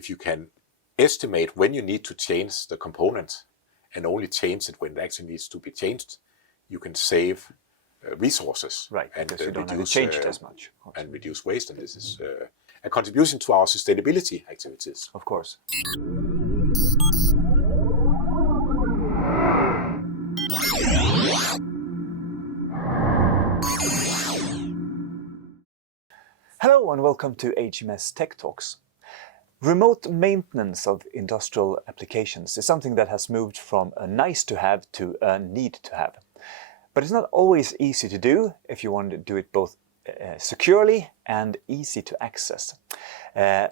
if you can estimate when you need to change the component and only change it when it actually needs to be changed, you can save resources. Right, and because you don't have to change it as much. And reduce waste. And this is a contribution to our sustainability activities. Of course. Hello and welcome to HMS Techtalks. Remote maintenance of industrial applications is something that has moved from a nice to have to a need to have. But it's not always easy to do if you want to do it both securely and easy to access.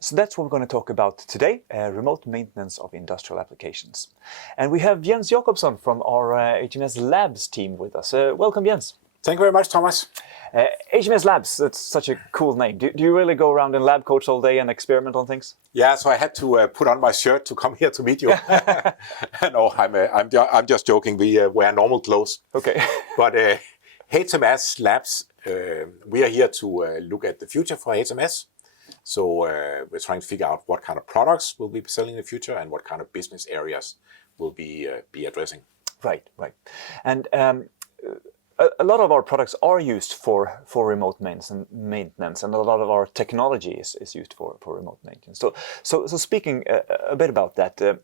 So that's what we're going to talk about today, remote maintenance of industrial applications. And we have Jens Jakobsson from our HMS Labs team with us. Welcome, Jens. Thank you very much, Thomas. HMS Labs, that's such a cool name. Do you really go around in lab coats all day and experiment on things? Yeah, so I had to put on my shirt to come here to meet you. No, I'm just joking. We wear normal clothes. Okay. But HMS Labs, we are here to look at the future for HMS. So we're trying to figure out what kind of products will we be selling in the future and what kind of business areas will be addressing. Right. And a lot of our products are used for remote maintenance, and a lot of our technology is used for remote maintenance. So speaking a bit about that,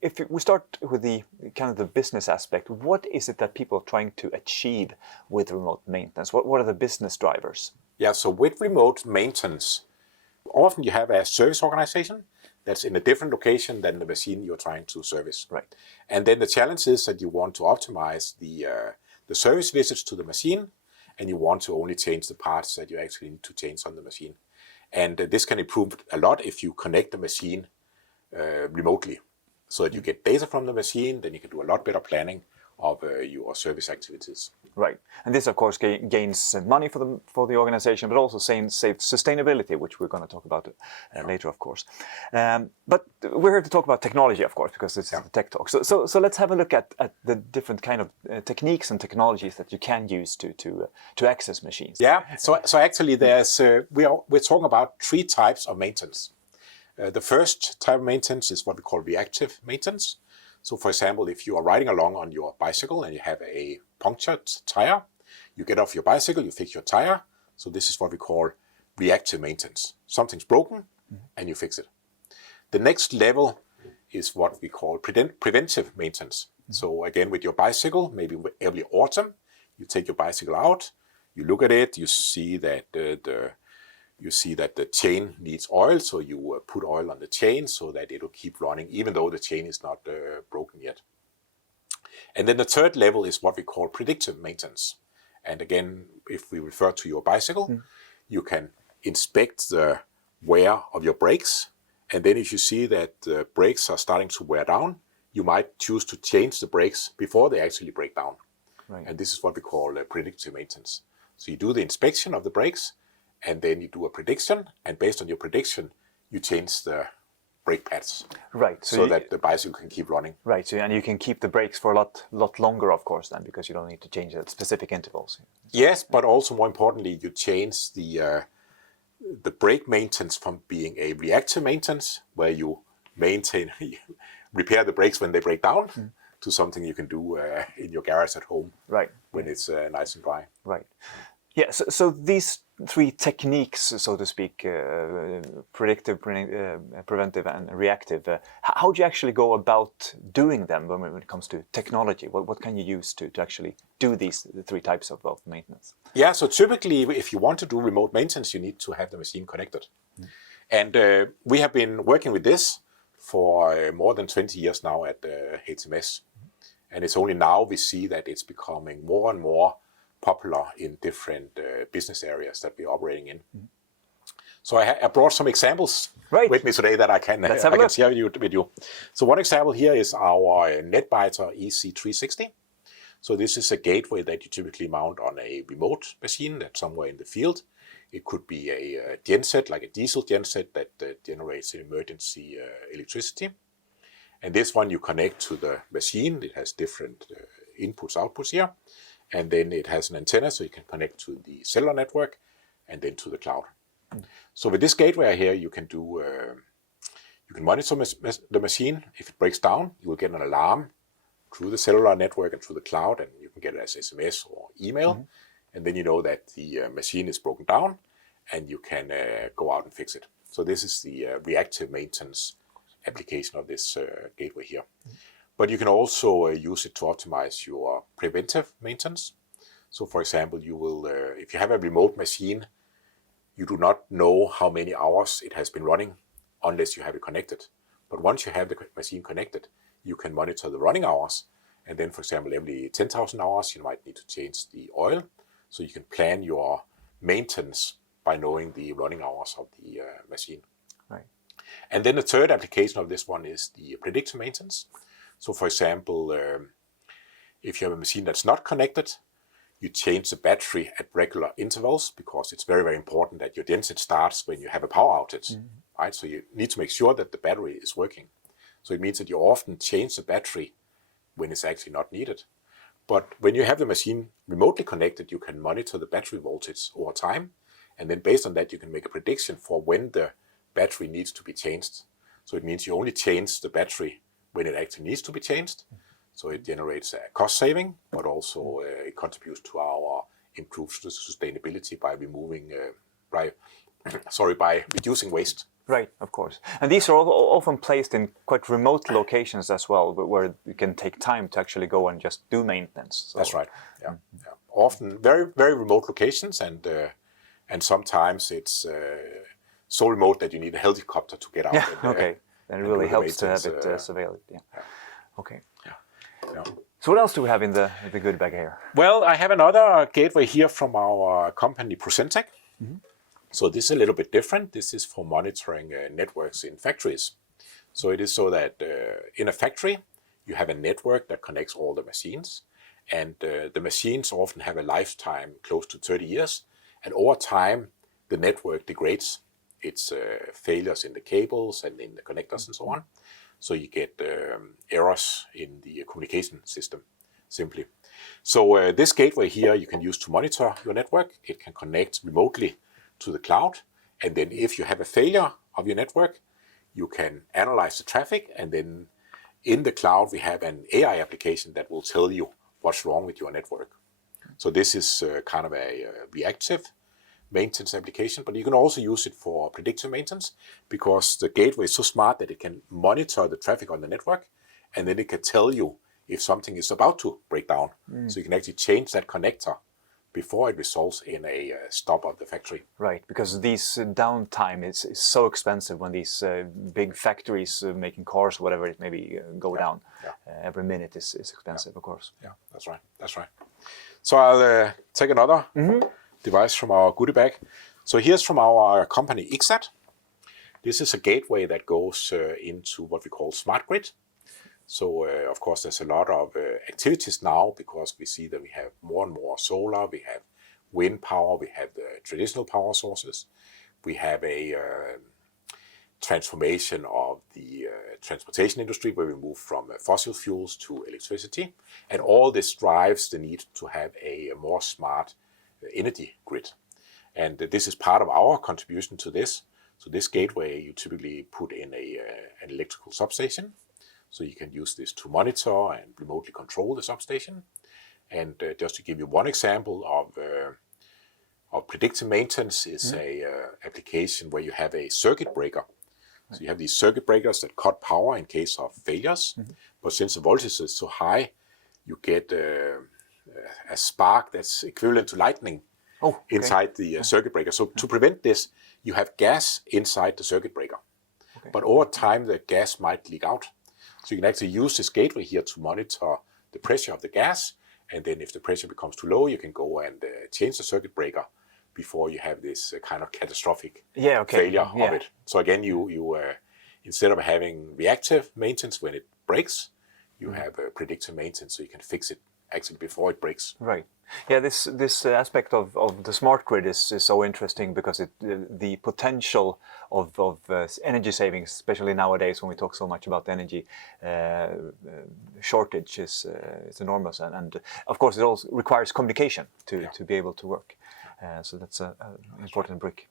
if we start with the kind of the business aspect, what is it that people are trying to achieve with remote maintenance? What are the business drivers? Yeah, so with remote maintenance, often you have a service organization that's in a different location than the machine you're trying to service. Right. And then the challenge is that you want to optimize the service visits to the machine, and you want to only change the parts that you actually need to change on the machine. And this can improve a lot if you connect the machine remotely, so that you get data from the machine. Then you can do a lot better planning of your service activities. Right, and this of course gains money for the organization, but also saves sustainability, which we're going to talk about later, of course. But we're here to talk about technology, of course, because this is the Tech Talk. So let's have a look at the different kind of techniques and technologies that you can use to access machines. Yeah. So actually, there's we're talking about three types of maintenance. The first type of maintenance is what we call reactive maintenance. So for example, if you are riding along on your bicycle and you have a punctured tire, you get off your bicycle, you fix your tire. So this is what we call reactive maintenance. Something's broken and you fix it. The next level is what we call preventive maintenance. So again, with your bicycle, maybe every autumn, you take your bicycle out, you look at it, you see that the chain needs oil, so you put oil on the chain so that it will keep running, even though the chain is not broken yet. And then the third level is what we call predictive maintenance. And again, if we refer to your bicycle, you can inspect the wear of your brakes. And then if you see that the brakes are starting to wear down, you might choose to change the brakes before they actually break down. Right. And this is what we call predictive maintenance. So you do the inspection of the brakes, and then you do a prediction, and based on your prediction, you change the brake pads. Right. So that the bicycle can keep running. Right. So and you can keep the brakes for a lot longer, of course, then, because you don't need to change at specific intervals. Yes, but also more importantly, you change the brake maintenance from being a reactive maintenance, where you repair the brakes when they break down, to something you can do in your garage at home. Right. When it's nice and dry. Right. Yeah, so these three techniques, so to speak, predictive, preventive, and reactive, how do you actually go about doing them when it comes to technology? What can you use to actually do the three types of maintenance? Yeah, so typically, if you want to do remote maintenance, you need to have the machine connected. And we have been working with this for more than 20 years now at HMS. And it's only now we see that it's becoming more and more popular in different business areas that we're operating in. So I brought some examples with me today that I can share with you. So one example here is our Netbiter EC360. So this is a gateway that you typically mount on a remote machine that's somewhere in the field. It could be a genset, like a diesel genset that generates emergency electricity. And this one you connect to the machine. It has different inputs, outputs here. And then it has an antenna, so you can connect to the cellular network and then to the cloud. So with this gateway here, you can do You can monitor the machine. If it breaks down, you will get an alarm through the cellular network and through the cloud, and you can get it as SMS or email. And then you know that the machine is broken down, and you can go out and fix it. So this is the reactive maintenance application of this gateway here. But you can also use it to optimize your preventive maintenance. So for example, you will, if you have a remote machine, you do not know how many hours it has been running unless you have it connected. But once you have the machine connected, you can monitor the running hours. And then, for example, every 10,000 hours, you might need to change the oil. So you can plan your maintenance by knowing the running hours of the machine. Right. And then the third application of this one is the predictive maintenance. So for example, if you have a machine that's not connected, you change the battery at regular intervals because it's very, very important that your genset starts when you have a power outage, right? So you need to make sure that the battery is working. So it means that you often change the battery when it's actually not needed. But when you have the machine remotely connected, you can monitor the battery voltage over time. And then based on that, you can make a prediction for when the battery needs to be changed. So it means you only change the battery when it actually needs to be changed. So it generates a cost saving, but also it contributes to our improved sustainability by removing, by reducing waste. Right, of course. And these are often placed in quite remote locations as well, where you can take time to actually go and just do maintenance. So. That's right. Yeah. Often very, very remote locations, and sometimes it's so remote that you need a helicopter to get out. Yeah. And, okay. Then it really helps to have it surveilled. Yeah. Okay. Yeah. So what else do we have in the good bag here? Well, I have another gateway here from our company Preventive. So this is a little bit different. This is for monitoring networks in factories. So it is so that in a factory, you have a network that connects all the machines. And the machines often have a lifetime close to 30 years. And over time, the network degrades. Its failures in the cables and in the connectors and so on. So you get errors in the communication system, simply. So this gateway here you can use to monitor your network. It can connect remotely to the cloud. And then if you have a failure of your network, you can analyze the traffic. And then in the cloud, we have an AI application that will tell you what's wrong with your network. So this is kind of a reactive maintenance application, but you can also use it for predictive maintenance because the gateway is so smart that it can monitor the traffic on the network, and then it can tell you if something is about to break down. So you can actually change that connector before it results in a stop of the factory. Right, because these downtime is so expensive when these big factories making cars or whatever it may be go down. Every minute is expensive, of course. Yeah, that's right. That's right. So I'll take another device from our goodie bag. So here's from our company IXAT. This is a gateway that goes into what we call smart grid. So of course there's a lot of activities now because we see that we have more and more solar, we have wind power, we have the traditional power sources, we have a transformation of the transportation industry where we move from fossil fuels to electricity, and all this drives the need to have a more smart energy grid. And this is part of our contribution to this. So this gateway you typically put in an electrical substation. So you can use this to monitor and remotely control the substation. And just to give you one example of predictive maintenance is a application where you have a circuit breaker. So you have these circuit breakers that cut power in case of failures. But since the voltage is so high, you get a spark that's equivalent to lightning inside the circuit breaker. So to prevent this, you have gas inside the circuit breaker. But over time, the gas might leak out. So you can actually use this gateway here to monitor the pressure of the gas. And then if the pressure becomes too low, you can go and change the circuit breaker before you have this kind of catastrophic failure of it. So again, you instead of having reactive maintenance when it breaks, you have predictive maintenance so you can fix it actually before it breaks. Right. Yeah, this aspect of the smart grid is so interesting because the potential of energy savings, especially nowadays when we talk so much about energy shortage, is enormous, and of course it also requires communication to be able to work. So that's an important brick.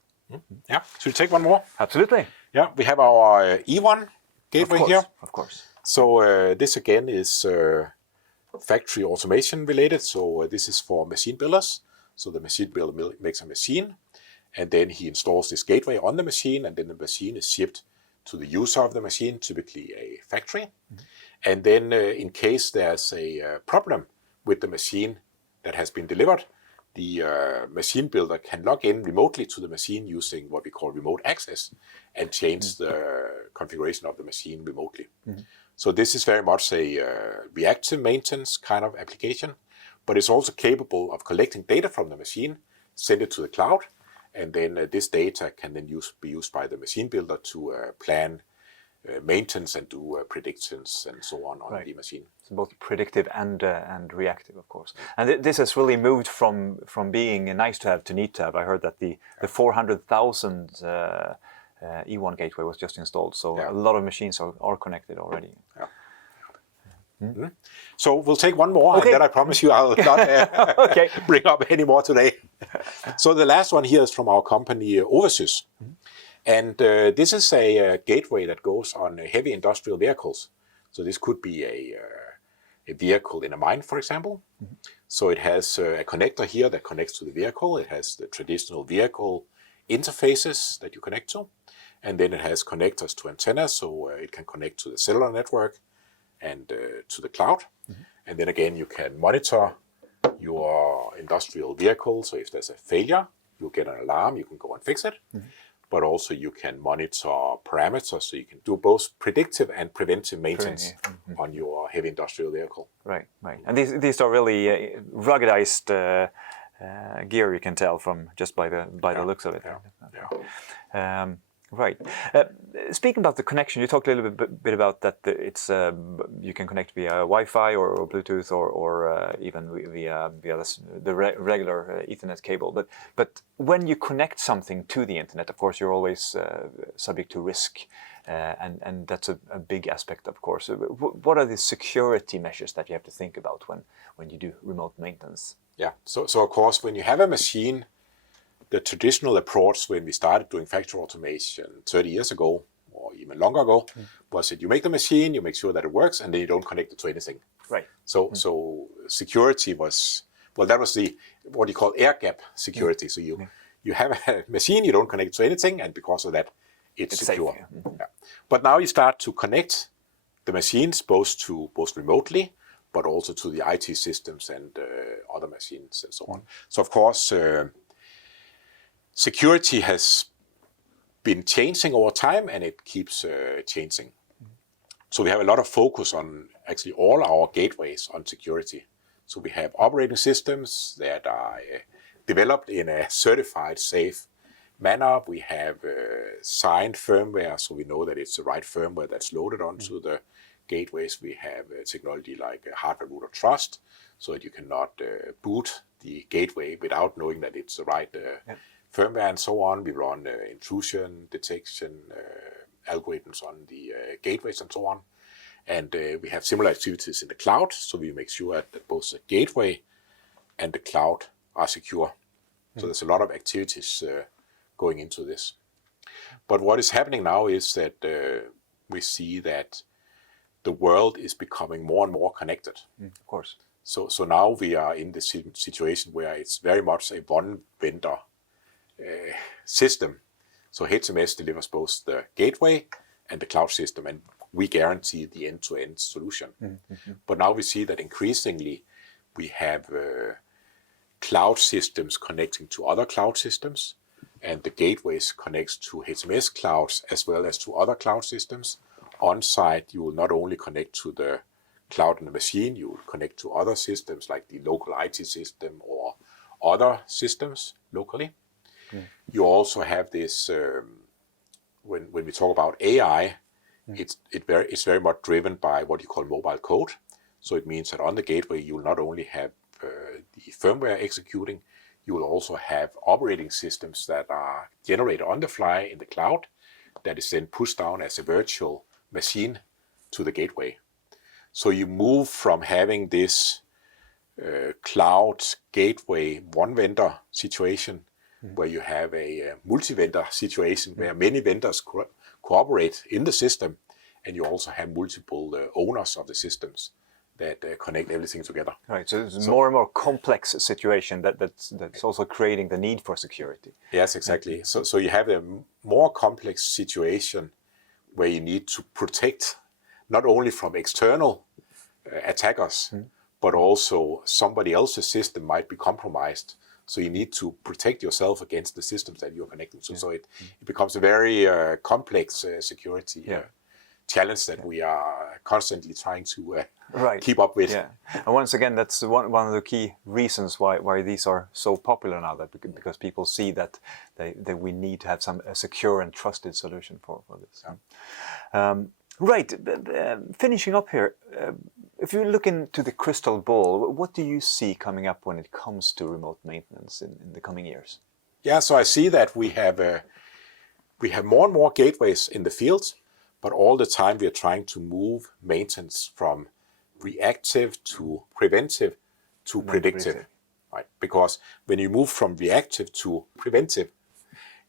Yeah. Should we take one more? Absolutely. Yeah, we have our E1 gateway here. Of course. So this again is factory automation related. So this is for machine builders. So the machine builder makes a machine, and then he installs this gateway on the machine, and then the machine is shipped to the user of the machine, typically a factory. And then in case there's a problem with the machine that has been delivered, the machine builder can log in remotely to the machine using what we call remote access and change the configuration of the machine remotely. So this is very much a reactive maintenance kind of application, but it's also capable of collecting data from the machine, send it to the cloud, and then this data can then be used by the machine builder to plan maintenance and do predictions and so on the machine. So both predictive and reactive, of course. And this has really moved from being a nice to have to need to have. I heard that the 400,000 E1 gateway was just installed, so a lot of machines are connected already. So we'll take one more, and then I promise you I'll not bring up any more today. So the last one here is from our company Oversys. And this is a gateway that goes on heavy industrial vehicles. So this could be a vehicle in a mine, for example. So it has a connector here that connects to the vehicle. It has the traditional vehicle interfaces that you connect to. And then it has connectors to antennas, so it can connect to the cellular network and to the cloud. And then again, you can monitor your industrial vehicle. So if there's a failure, you'll get an alarm, you can go and fix it. But also you can monitor parameters, so you can do both predictive and preventive maintenance on your heavy industrial vehicle. Right. And these are really ruggedized gear, you can tell from just by the looks of it. Right. Speaking about the connection, you talked a little bit about that. It's you can connect via Wi-Fi or Bluetooth or even via the regular Ethernet cable. But when you connect something to the internet, of course, you're always subject to risk, and that's a big aspect, of course. What are the security measures that you have to think about when you do remote maintenance? Yeah. So of course, when you have a machine, the traditional approach when we started doing factory automation 30 years ago, or even longer ago, was that you make the machine, you make sure that it works, and then you don't connect it to anything. Right. So security was, that was what you call air gap security. So you have a machine, you don't connect it to anything, and because of that, it's secure. Safe, But now you start to connect the machines both remotely, but also to the IT systems and other machines and so on. So of course, security has been changing over time, and it keeps changing. So we have a lot of focus on actually all our gateways on security. So we have operating systems that are developed in a certified safe manner. We have signed firmware, so we know that it's the right firmware that's loaded onto the gateways. We have technology like hardware root of trust, so that you cannot boot the gateway without knowing that it's the right firmware and so on. We run intrusion detection algorithms on the gateways and so on. And we have similar activities in the cloud, so we make sure that both the gateway and the cloud are secure. So there's a lot of activities going into this. But what is happening now is that we see that the world is becoming more and more connected. Of course. So now we are in the situation where it's very much a one vendor system. So HMS delivers both the gateway and the cloud system, and we guarantee the end-to-end solution. But now we see that increasingly we have cloud systems connecting to other cloud systems, and the gateways connects to HMS clouds as well as to other cloud systems. On site, you will not only connect to the cloud and the machine, you will connect to other systems like the local IT system or other systems locally. You also have this, when we talk about AI, it's very much driven by what you call mobile code. So it means that on the gateway, you will not only have the firmware executing, you will also have operating systems that are generated on the fly in the cloud that is then pushed down as a virtual machine to the gateway. So you move from having this cloud gateway one vendor situation where you have a multi-vendor situation where many vendors cooperate in the system, and you also have multiple owners of the systems that connect everything together. Right, so it's more and more complex situation that's also creating the need for security. Yes, exactly. So you have a more complex situation where you need to protect not only from external attackers, but also somebody else's system might be compromised. So you need to protect yourself against the systems that you're connected to. So it becomes a very complex security challenge that we are constantly trying to keep up with. Yeah, and once again, that's one of the key reasons why these are so popular now. That because people see that we need to have a secure and trusted solution for this. Right, finishing up here. If you look into the crystal ball, what do you see coming up when it comes to remote maintenance in the coming years? Yeah, so I see that we have more and more gateways in the field, but all the time we are trying to move maintenance from reactive to preventive to predictive. Right? Because when you move from reactive to preventive,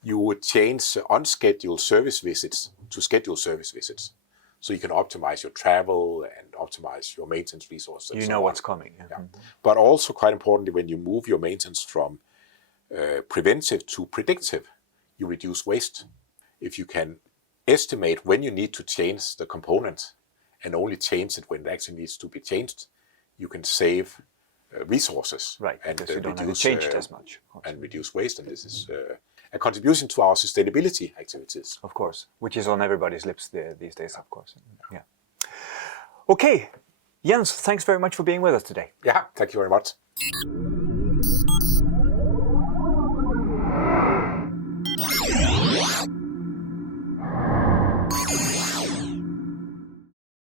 you would change unscheduled service visits to scheduled service visits. So you can optimize your travel and optimize your maintenance resources. You know what's coming. Yeah. But also quite importantly, when you move your maintenance from preventive to predictive, you reduce waste. If you can estimate when you need to change the component and only change it when it actually needs to be changed, you can save resources. Right, and because you don't have to change it as much. And reduce waste. And this is a contribution to our sustainability activities. Of course, which is on everybody's lips these days, of course. Yeah. Okay, Jens, thanks very much for being with us today. Yeah, thank you very much.